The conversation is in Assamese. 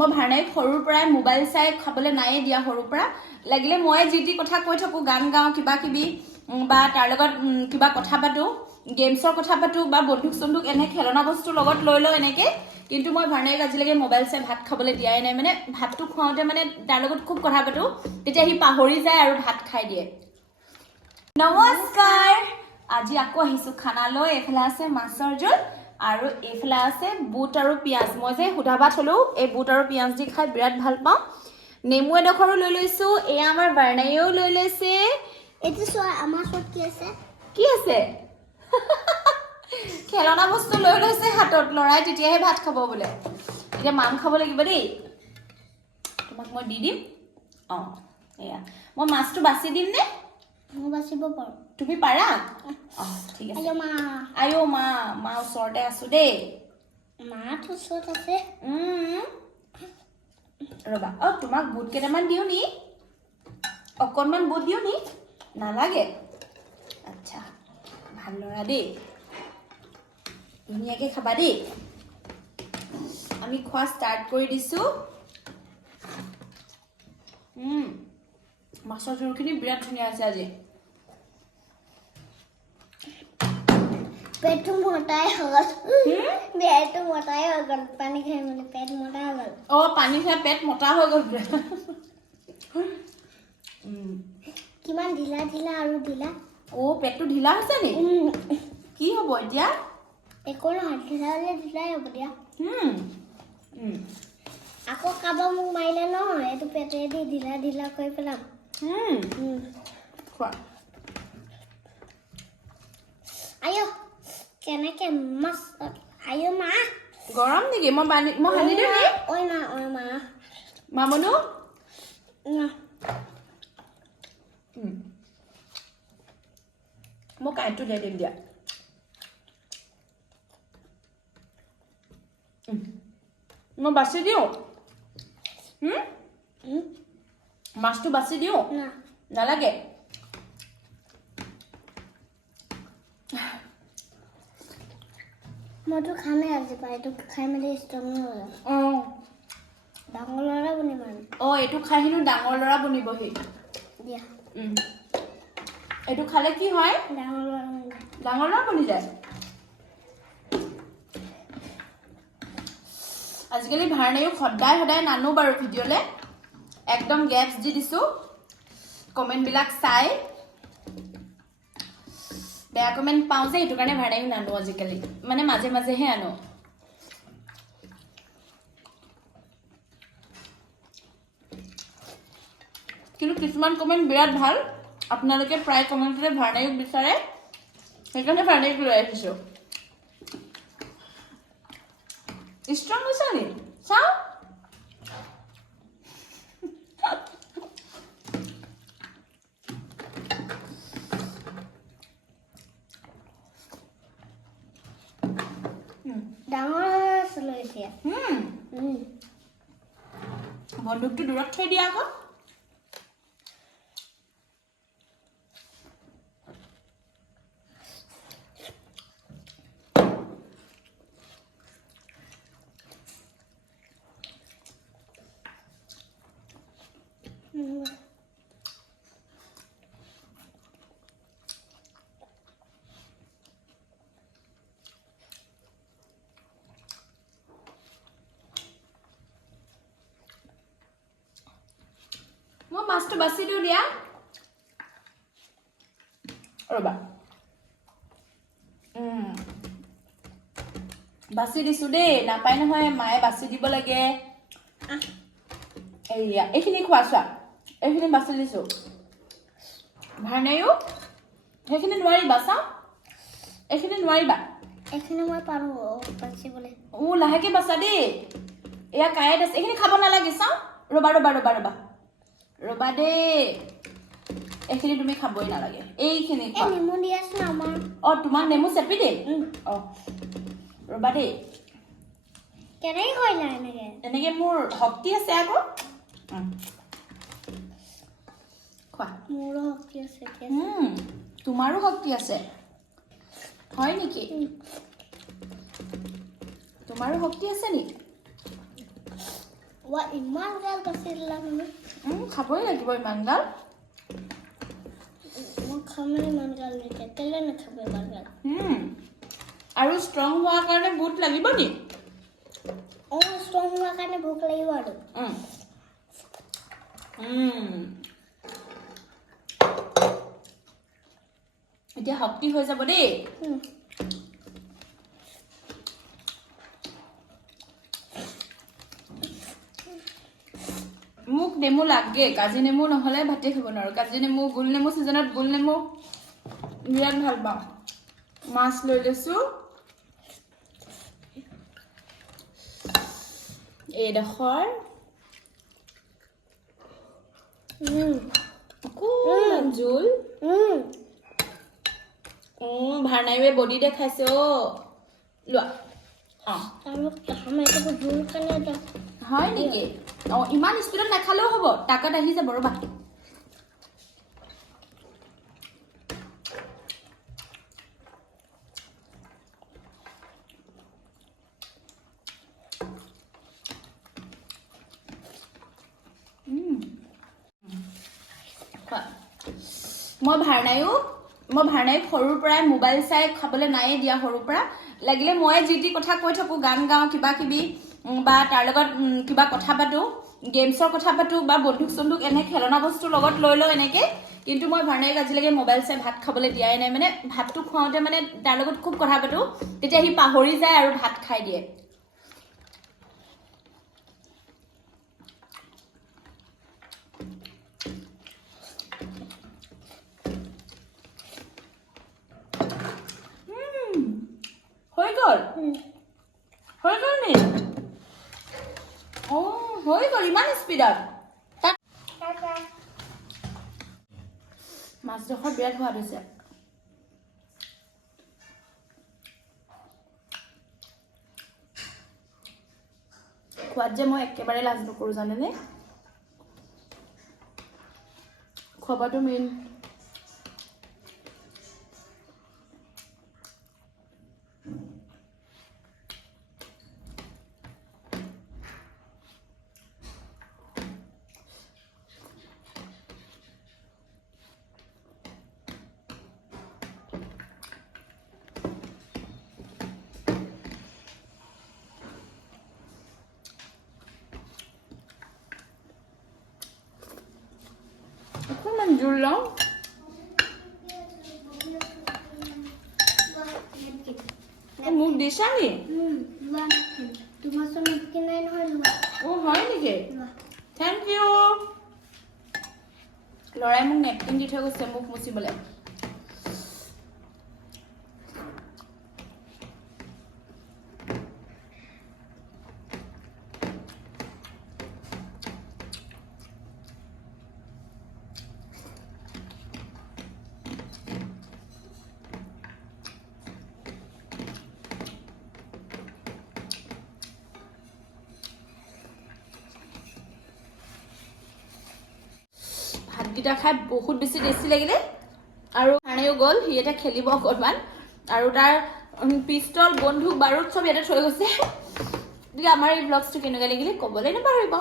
মই ভাৰনাইক সৰুৰ পৰাই মোবাইল চাই খাবলৈ নায়ে দিয়া সৰুৰ পৰা লাগিলে মই যি কথা কৈ থাকো গান গাওঁ কিবা কিবি বা তাৰ লগত কিবা কথা পাতো গেমছৰ কথা পাতো বা বন্দুক চন্দুক এনে খেলনা বস্তুৰ লগত লৈ লওঁ এনেকে কিন্তু মই ভাৰনাইক আজিলৈকে মোবাইল চাই ভাত খাবলৈ দিয়াই নাই মানে ভাতটো খুৱাওঁতে মানে তাৰ লগত খুব কথা পাতো তেতিয়া সি পাহৰি যায় আৰু ভাত খাই দিয়ে নমস্কাৰ আজি আকৌ আহিছো খানালৈ এফালে আছে মাছৰ জোল আৰু এফালে আছে বুট আৰু পিয়াজ মই যে সুধা ভাত হলো এই বুট আৰু পিয়াজ দি খাই বিৰাট ভাল পাওঁ নেমু এডখৰো লৈ লৈছো এয়া আমাৰ ভাৰনাইও লৈ লৈছে এইটো চোৱা আমাৰ ওচৰত কি আছে খেলনা বস্তু লৈ লৈছে হাতত লৰাই তেতিয়াহে ভাত খাব বোলে এতিয়া মাম খাব লাগিব দেই তোমাক মই দি দিম এয়া মই মাছটো বাছি দিম নে মই বাচিব পাৰো তুমি পাৰা ঠিক আছে আয়ো মা ওচৰতে আছো দেই মাত ওচৰত আছে ৰবা তোমাক বুট কেইটামান দিও নি অকণমান বুট দিও নি নালাগে আচ্ছা ভাল ল'ৰা দেই ধুনীয়াকৈ খাবা দেই আমি খোৱা ষ্টাৰ্ট কৰি দিছো মাছৰ জোলখিনি বিৰাট ধুনীয়া আছে আজি পেটটো মোটাই হ'ল পানী খাই মানে পেট মোটা হৈ গ'ল পানী খাই পেট মোটা হৈ গ'ল কিমান ঢিলা আৰু ঢিলা পেটটো ঢিলা হৈছে নি কি হ'ব এতিয়া একো নহয় ঢিলা হ'লে ঢিলাই হ'ব দিয়া আকৌ কাৰোবাৰ মোক মাৰিলে নহয় এইটো পেটেদি ঢিলা কৰি পেলাম খোৱা আয়ো কেনেকে মাছ আয়ো মা গৰম নেকি মই সানি দিম নি ঐ মা মামনু মই কাঁইটটো দি দিম দিয়া মই বাছি দিওঁ মাছটো বাছি দিওঁ নালাগে মইতো খামেই আজি পাই এইটো খাই মেলি ষ্ট্ৰং নহয় ডাঙৰ ল'ৰা বনিম আৰু এইটো খাই হেনো ডাঙৰ ল'ৰা বনিবহি দিয়া এইটো খালে কি হয় ডাঙৰ ল'ৰা বনি যায় আজিকালি ভাৰনাইও সদায় নানো বাৰু ভিডিঅ'লে একদম গেপছ দি দিছো কমেণ্টবিলাক চাই বেয়া কমেণ্ট পাওঁ যে সেইটো কাৰণে ভাৰনাইও নানো আজিকালি মানে মাজে মাজেহে আনো কিন্তু কিছুমান কমেণ্ট বিৰাট ভাল আপোনালোকে প্ৰায় কমেণ্টতে ভাৰনাইক বিচাৰে সেইকাৰণে ভাৰনাইক লৈ আহিছো ষ্ট্ৰং হৈছে নি চাওঁ ডাঙৰ আছিলোঁ এতিয়া বন্দুকটো দূৰত থৈ দিয়া আকৌ মই মাছটো বাছি দিওঁ দিয়া ৰবা বাছি দিছো দেই নাপায় নহয় মায়ে বাছি দিব লাগে এইয়া এইখিনি খোৱা চোৱা এইখিনি বাছি দিছো ভাৰনাইও সেইখিনি নোৱাৰিবা চাওঁ এইখিনি নোৱাৰিবা এইখিনি মই পাৰোঁ বাচিবলৈ লাহেকে বাছা দেই এয়া কাঁইট আছে এইখিনি খাব নালাগে চাওঁ ৰবা দেই এইখিনি তুমি খাবই নালাগে এইখিনি নেমু দি আছো আমাৰ তোমাক নেমু চেপি দেই ৰবা দেই কেনেকৈ কৰিলা এনেকে মোৰ শক্তি আছে আকৌ খোৱা মোৰো শক্তি আছে তোমাৰো শক্তি আছে হয় নেকি তোমাৰো শক্তি আছে নি ৱা ইমান গাল বাচি দিলা মানে খাবই লাগিব ইমান গাল মই খাম মানে ইমান গাল নিকে কেলে নাখাব ইমান গাল আৰু ষ্ট্ৰং হোৱাৰ কাৰণে বুট লাগিব নি ষ্ট্ৰং হোৱাৰ কাৰণে ভোক লাগিব আৰু এতিয়া শক্তি হৈ যাব দেই মোক নেমু লাগে কাজি নেমু নহলে ভাতে খাব নোৱাৰো কাজি নেমু গোল নেমু সিজনত গোল নেমু বিৰাট ভাল পাওঁ মাছ লৈ লৈছো এইডোখৰ অকণমান জোল ভাৰনাইৱে বডি দেখাইছে লোৱা হয় নেকি ইমান স্পীডত নাখালেও হ'ব টাকাত আহি যাব ৰ'বা মই ভাৰনাইক সৰুৰ পৰাই মোবাইল চাই খাবলৈ নায়ে দিয়া সৰুৰ পৰা লাগিলে মই যি টি কথা কৈ থাকো গান গাওঁ কিবা কিবি বা তাৰ লগত কিবা কথা পাতো গেমছৰ কথা পাতো বা বন্দুক চন্দুক এনে খেলনা বস্তুৰ লগত লৈ লওঁ এনেকে কিন্তু মই ভাৰনাইক আজিলৈকে মোবাইল চাই ভাত খাবলৈ দিয়াই নাই মানে ভাতটো খুৱাওঁতে মানে তাৰ লগত খুব কথা পাতো তেতিয়া সি পাহৰি যায় আৰু ভাত খাই দিয়ে হৈ গ'ল নি হৈ গ'ল ইমান স্পীডত মাছডোখৰ বিৰাট সোৱাদ হৈছে খোৱাত যে মই একেবাৰে লাজ নকৰোঁ জানেনে খোৱাটো মেইন অকণমান জোল লওঁ মোক দিছা নি হয় নেকি থেংক ইউ ল'ৰাই মোক নেপকিন দি থৈ গৈছে মোক মুচিবলৈ ভাতকেইটা খাই বহুত বেছি টেষ্টি লাগিলে আৰু ভাৰনাইও গ'ল সি এটা খেলিব অকণমান আৰু তাৰ পিষ্টল বন্দুক বাৰুদ চব ইয়াতে থৈ গৈছে গতিকে আমাৰ এই ব্লগছটো কেনেকুৱা লাগিলে ক'বলৈ নাপাহৰিব